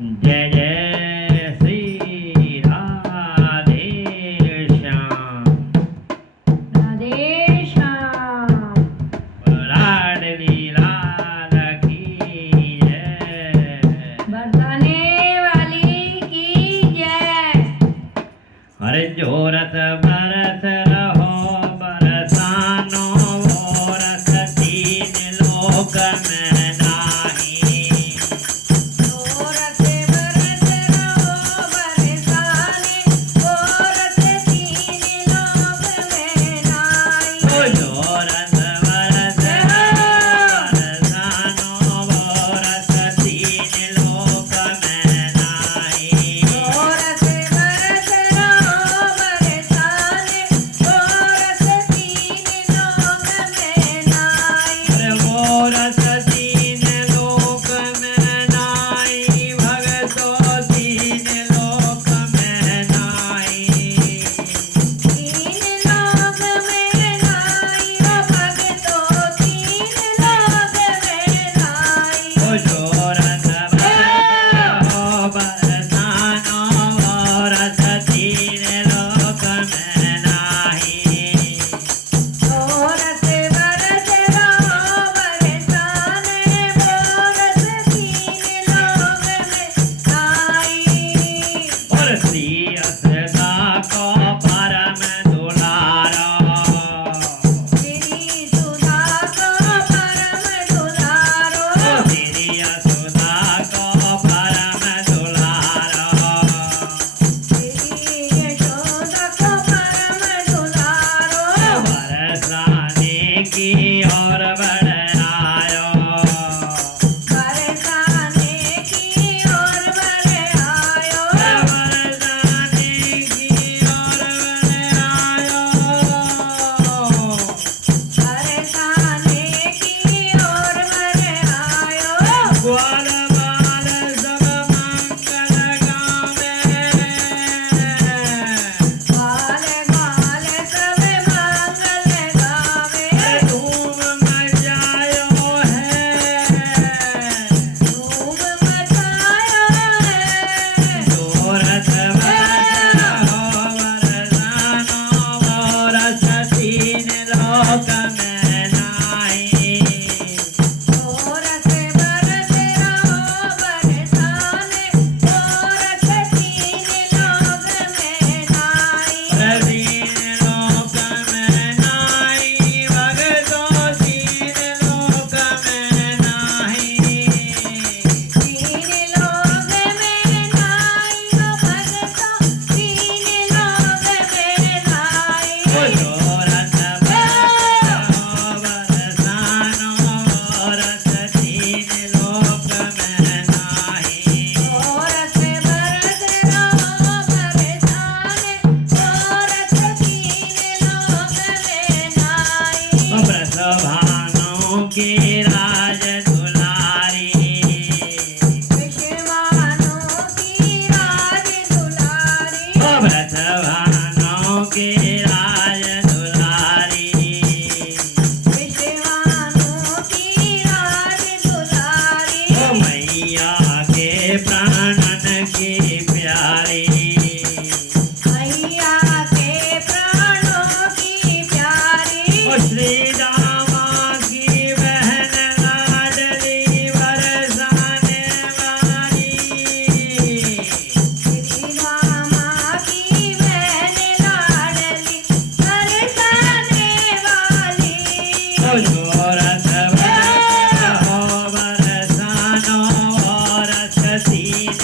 जय जय श्री राधे श्याम। राधे श्याम। लाडली लाल की जय। बरसाने वाली की जय। अरे जोरत बरस रहो बरसानो वो रस तीन लोक में नाही। ओ रसे बरस रहो बरसाने वो रस तीन लोक में नाई। ओ जोरत बरस रहो बरसानो वो रस तीन लोक में नाही। ओ रसे बरस रहो बरसाने वो रस तीन लोक में नाई। अरे वो रस तीन लोक में नाई भगतो तीन लोक में नाई। तीन लोक में नाई ओ भगतो तीन लोक में नाई। ओ जोरत बरस रहो बरसानो वो रस तीन लोक में नाही। ओ रसे बरस रहो बरसाने वो रस तीन लोक में नाई। और श्री असदा को परम दुलारो। श्री सुधा को परम दुलारो। श्री असदा को परम दुलारो। श्री यशोदा को परम दुलारो। बरसाने की और बढ़ायो। बरसाने की ओर बढ़े आयो। बरसाने की और बढ़ायो। बरसाने की ओर बढ़े आयो। ग्वाल बाल सब मंगल गावे। ग्वाल ग्वाल सब मंगल गावे। धूम मचायो है। धूम मचायो है। जोरत बरस रहो बरसानो वो रस तीन लोक में नाही। ओ रसे बरस रहो बरसाने वो रस तीन लोक में नाई। तीन लोक में नाही भगतो तीन लोक में नाही। तीन लोक में नाई ओ भगतो तीन लोक में नाई। ओ जोरत बरस रहो बरसानो वो रस तीन लोक में नाही। ओ रसे बरस रहो बरसाने वो रस तीन लोक में नाई। प्रसभानों के राज दुलारी। विश्वानों की राज दुलारी। प्रसभानों के राज दुलारी। विश्वानों की राज दुलारी। मैया के प्राणन की प्यारी। मैया के प्राणों की प्यारी। श्री रामा की बहन लाडली बरसाने वाली। श्री रामा की बहन लाडली बरसाने वाली। ओ जोरत बरस रहो बरसानो वो रस तीन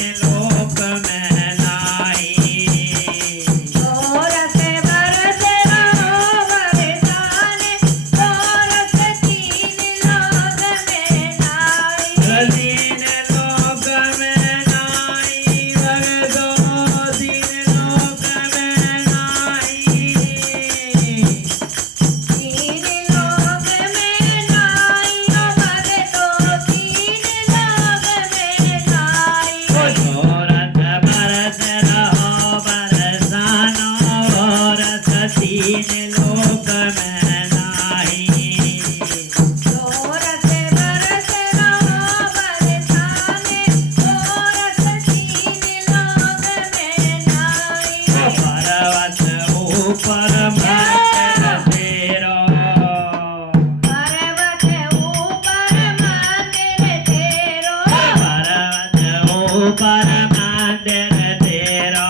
ऊपर मंदिर तेरा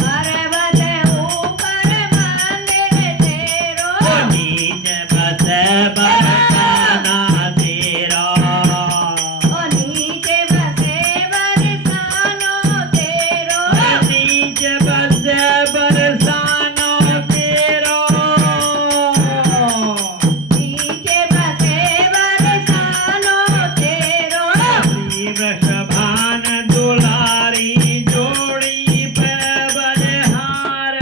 पर्वत ऊपर मंदिर तेरो नीचे बसे बरसाना तेरा नीचे बसे बरसानो तेरो नीचे बसे बरसाना तेरा नीचे बसे बरसानो तेरो वृषभान दुलारी जोड़ी पे बलिहार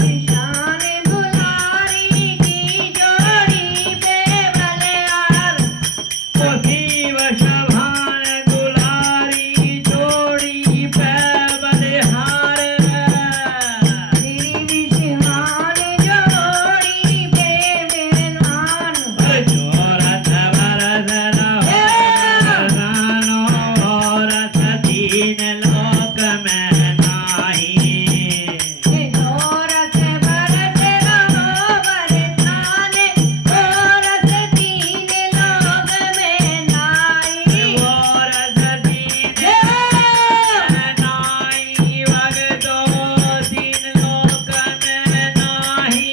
विशान दुलारी की जोड़ी पे बलिहार उसी वृषभान दुलारी जोड़ी पे बलिहार विशान जोड़ी पे बेनान जोरथ बरस रहो रथ तीन लोक में नाही जोरथ बरस रहो बरसाने जोरथ तीन लोग में नाई रथ तीन नाही भगतो तीन लोक में नाही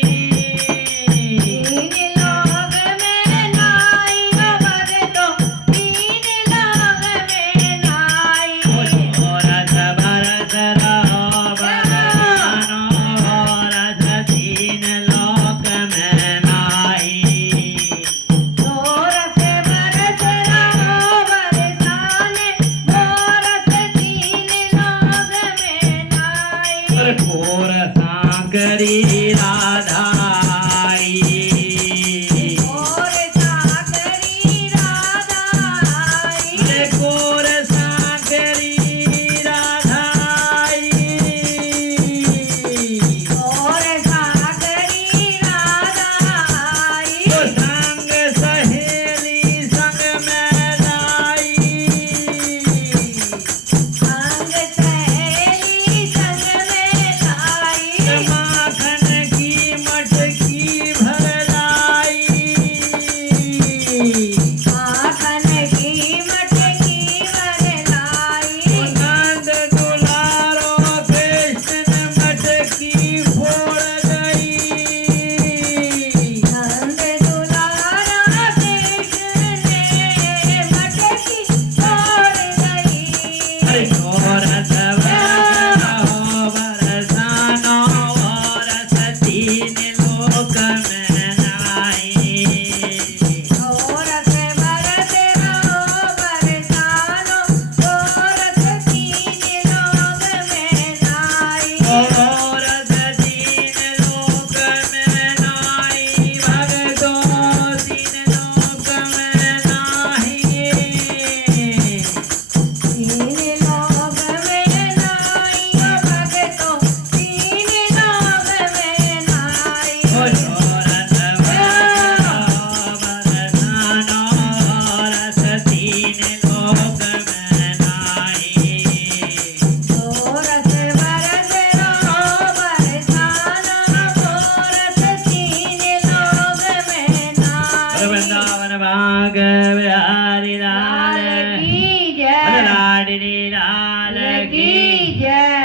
तीन लोग में नाई ओ भगतो तीन लोग में नाई रथ भरत रहो बरसानो रथ तीन लोक में नाही जोरथ बरस रहो बरसाने जोरथ तीन लोग में नाई घोर सांकरी राधाई और साकरी राधाई घोर सांकरी राधाई और साकरी राधाई संग सहेली संग में लाई संग सहेली संग में लाई माखन की मटकी भर लाई माखन की मटकी भर लाई नंद दुलारो कृष्ण मटकी फोड़ गई नंद दुलारा कृष्ण ने मटकी छोड़ गई रथ बरसानो रथ तीन लोक में नाही जोरथ बरस रहो बरसानो जोरथ तीन लोग में नाई रथ तीन लोक में नाही भगतो तीन लोक में नाही तीन लोग में नाई ओ भगतो तीन लोक में नाई रथ बरसानो रथ तीन लोक में नाही जोरथ बरस रहो बरसानो जोरथ तीन लोग में नाई वृंदावन भाग बिहारी लाल लाल की जय लाडली लाल की की जय